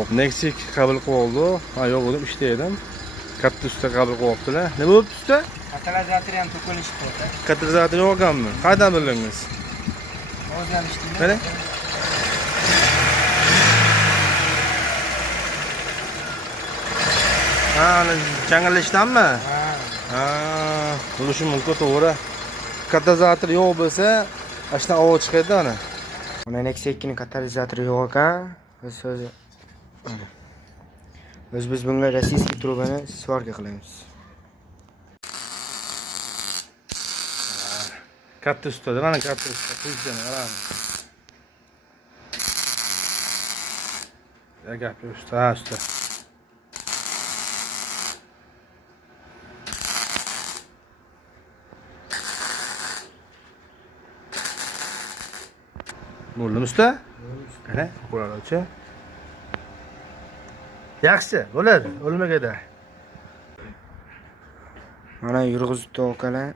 Hop, Nexik qabul qilib oldi. Ha, yo'q edim, ishda edim. Katta usta qabul qilib olibdilar. Nima bo'libdi usta? Katalizator ham to'kilish bo'ldi. Katalizator yo'q ekanmi? Qayerdan bildingiz? O'zi ham ishdimi? Qani? Ha, changalishdanmi? Ha, bo'lishi mumkin, to'g'ri. Katalizator yo'q bo'lsa, ashdan ovoz chiqadi ana. Mana Nexikning katalizatori yo'q ekan. Biz bunga rossiyskiy trubani svarka qilamiz. Katta ustada, mana katta usta, pulchani qarang. Ya gap usta, ha usta. Bo'ldimi usta? Qani, qo'yarchi. Yaxshi, bo'ladi, o'lmagada. Mana yurg'izibdi okalar.